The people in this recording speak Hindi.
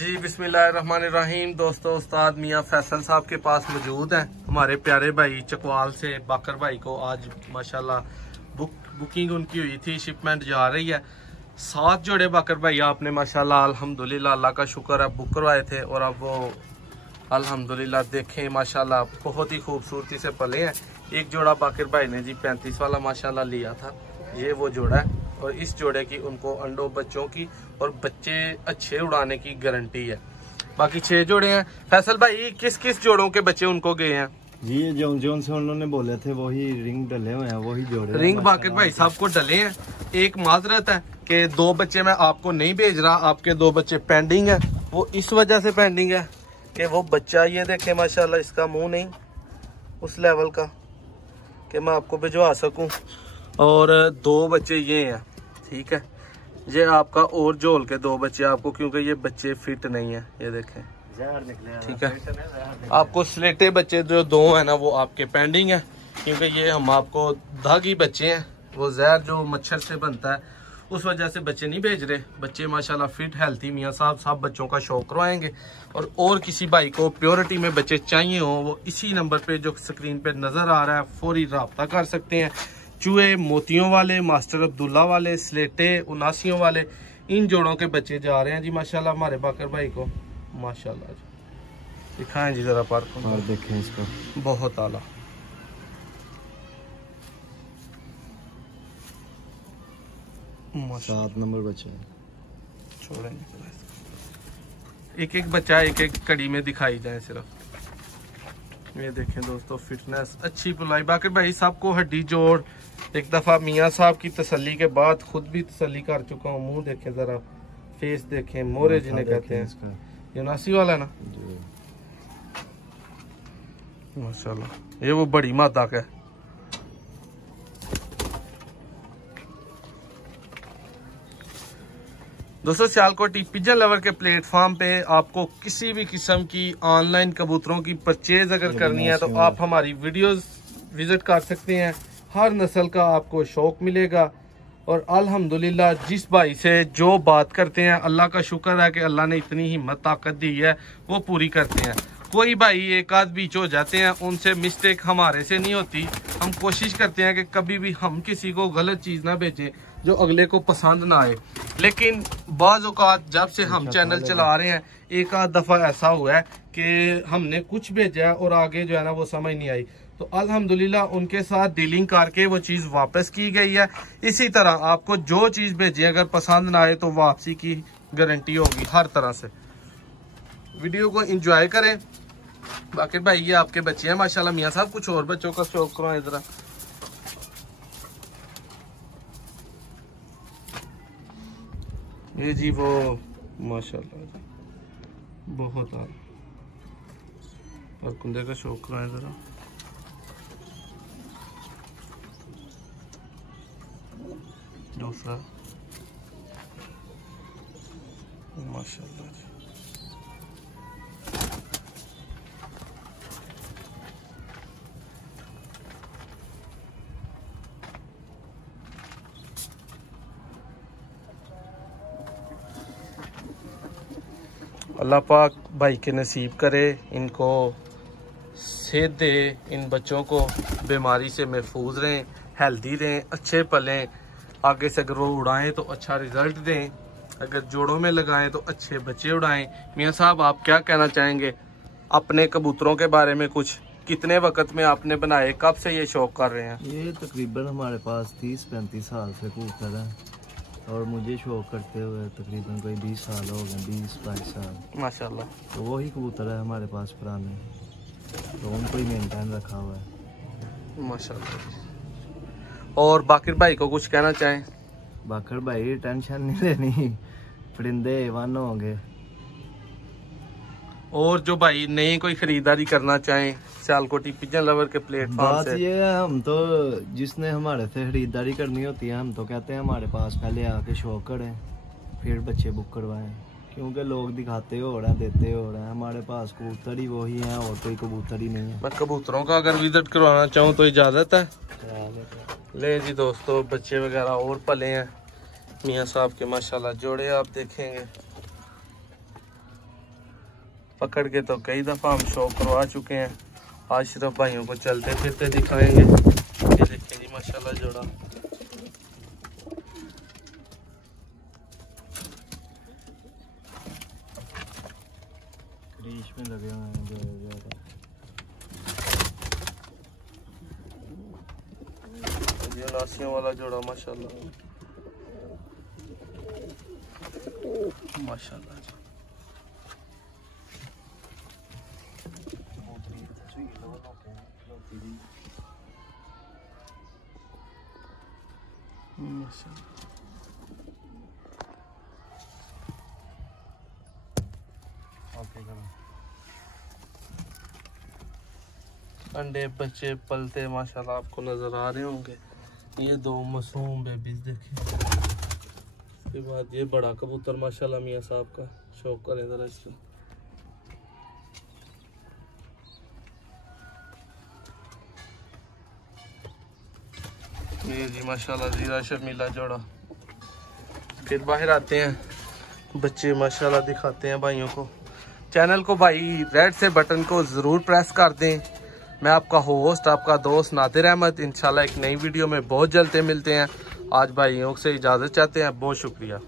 जी बिस्मिल्लाहिर्रहमानिर्रहीम। दोस्तों, उस्ताद मियां फैसल साहब के पास मौजूद हैं। हमारे प्यारे भाई चकवाल से बाकर भाई को आज माशाल्लाह बुकिंग उनकी हुई थी, शिपमेंट जा रही है। 7 जोड़े बाकर भाई आपने माशाल्लाह अल्हम्दुलिल्लाह अल्लाह का शुक्र है बुक करवाए थे और अब वो अल्हम्दुलिल्लाह देखें माशाल्लाह बहुत ही खूबसूरती से पले हैं। एक जोड़ा बाकर भाई ने जी 35 वाला माशाल्लाह लिया था, ये वो जोड़ा है और इस जोड़े की उनको अंडों बच्चों की और बच्चे अच्छे उड़ाने की गारंटी है। बाकी 6 जोड़े हैं। फैसल भाई किस किस जोड़ों के बच्चे उनको गए हैं जी? जोन से उन्होंने बोले थे वही रिंग डले हुए हैं, वही जोड़े रिंग बाकर भाई साहब को डले हैं। एक माजरत है कि 2 बच्चे मैं आपको नहीं भेज रहा, आपके 2 बच्चे पेंडिंग है। वो इस वजह से पेंडिंग है कि वो बच्चा ये देखे माशाल्लाह इसका मुंह नहीं उस लेवल का कि मैं आपको भिजवा सकूं, और 2 बच्चे ये हैं। ठीक है, ये आपका और जोल के 2 बच्चे आपको, क्योंकि ये बच्चे फिट नहीं है, ये देखें। ठीक है, आपको स्लेटे बच्चे जो 2 है ना वो आपके पेंडिंग है, क्योंकि ये हम आपको धागी बच्चे हैं, वो जहर जो मच्छर से बनता है उस वजह से बच्चे नहीं भेज रहे। बच्चे माशाल्लाह फिट हेल्थी मियां साहब सब बच्चों का शौक करवाएंगे। और किसी भाई को प्योरिटी में बच्चे चाहिए हो वो इसी नंबर पे जो स्क्रीन पे नजर आ रहा है फौरी रब्ता कर सकते हैं। चूहे मोतियों वाले, मास्टर अब्दुल्ला वाले, स्लेटे 79 वाले, इन जोड़ों के बच्चे जा रहे हैं जी माशाल्लाह हमारे बाकर भाई को। माशाल्लाह जी दिखाएं जी जरा पार्क और देखें इसको, बहुत आला। माशाल्लाह 7 नंबर बच्चा है। छोड़ेंगे एक बच्चा एक कड़ी में दिखाई जाए सिर्फ। ये देखें दोस्तों, फिटनेस अच्छी पुलाई। बाकी भाई सबको हड्डी जोड़ एक दफा मियां साहब की तसल्ली के बाद खुद भी तसल्ली कर चुका हूँ। मुंह देखें जरा, फेस देखें, मोरे जिन्हें कहते हैं, यूनासी वाला ना माशाल्लाह। ये वो बड़ी मादा का है। दोस्तों, सियालकोटी पिजन लवर के प्लेटफॉर्म पे आपको किसी भी किस्म की ऑनलाइन कबूतरों की परचेज अगर करनी है तो आप हमारी वीडियोस विजिट कर सकते हैं। हर नस्ल का आपको शौक मिलेगा और अल्हम्दुलिल्लाह जिस भाई से जो बात करते हैं अल्लाह का शुक्र है कि अल्लाह ने इतनी हिम्मत ताकत दी है वो पूरी करते हैं। कोई भाई एक आध बीच हो जाते हैं, उनसे मिस्टेक हमारे से नहीं होती। हम कोशिश करते हैं कि कभी भी हम किसी को गलत चीज़ ना भेजें जो अगले को पसंद ना आए। लेकिन बाज़ औक़ात जब से हम चैनल चला रहे हैं एक आध दफ़ा ऐसा हुआ है कि हमने कुछ भेजा है और आगे जो है ना वो समझ नहीं आई, तो अल्हम्दुलिल्लाह उनके साथ डीलिंग करके वो चीज़ वापस की गई है। इसी तरह आपको जो चीज़ भेजें अगर पसंद ना आए तो वापसी की गारंटी होगी हर तरह से। वीडियो को एंजॉय करें। बाकी भाई ये आपके बच्चे हैं माशाल्लाह। मियां साहब कुछ और बच्चों का शौक करवाएं जरा। ये जी वो माशाल्लाह जी बहुत आ और कुंदे का शौक करवाएं जरा। दूसरा माशाल्लाह जी। अल्लाह पाक भाई के नसीब करे, इनको सेहत दे, इन बच्चों को बीमारी से महफूज रहें, हेल्दी रहें, अच्छे पलें। आगे से अगर वो उड़ाएं तो अच्छा रिजल्ट दें, अगर जोड़ों में लगाएं तो अच्छे बच्चे उड़ाएं। मियां साहब आप क्या कहना चाहेंगे अपने कबूतरों के बारे में? कुछ कितने वक्त में आपने बनाए, कब से ये शौक कर रहे हैं? ये तकरीबन हमारे पास 30-35 साल से कबूतर है और मुझे शौक करते हुए तकरीबन कोई 20 साल हो गए, 20-22 साल माशाल्लाह। तो वही कबूतर है हमारे पास पुराने, तो उनको ही मेंटेन रखा हुआ है माशाल्लाह। और बाकिर भाई को कुछ कहना चाहें? बाकर भाई टेंशन नहीं लेनी, परिंदे वन होंगे। और जो भाई नई कोई खरीदारी करना चाहें सियालकोटी पिजन लवर के प्लेटफॉर्म से, ये है हम तो जिसने हमारे से खरीदारी करनी होती है हम तो कहते हैं हमारे पास पहले आके शौक करें फिर बच्चे बुक करवाएं, क्योंकि लोग दिखाते हो रहे हैं, देते हो रहे हैं। हमारे पास कबूतर ही वही हैं और कोई कबूतर ही नहीं है। मैं कबूतरों का अगर विजिट करवाना चाहूँ तो इजाज़त है? ले जी दोस्तों, बच्चे वगैरह और पले हैं मियाँ साहब के माशाल्लाह। जोड़े आप देखेंगे पकड़ के तो कई दफ़ा हम शो करवा चुके हैं। आज सिर्फ भाइयों को चलते फिरते दिखाएंगे। ये देखिए जी माशाल्लाह जोड़ा। क्रीच में लगे हुए हैं ये नासियों वाला जोड़ा माशाल्लाह माशाल्लाह। अंडे बच्चे पलते माशाल्लाह आपको नजर आ रहे होंगे। ये दो मासूम बेबीज देखिए। उसके बाद ये बड़ा कबूतर माशाल्लाह मियां साहब का, शौक करें जरा इसका। ये जी माशाल्लाह जीरा शर्मीला जोड़ा। फिर बाहर आते हैं, बच्चे माशाल्लाह दिखाते हैं भाइयों को। चैनल को भाई रेड से बटन को ज़रूर प्रेस कर दें। मैं आपका होस्ट, आपका दोस्त नादिर अहमद। इंशाल्लाह एक नई वीडियो में बहुत जल्द मिलते हैं। आज भाइयों से इजाज़त चाहते हैं। बहुत शुक्रिया।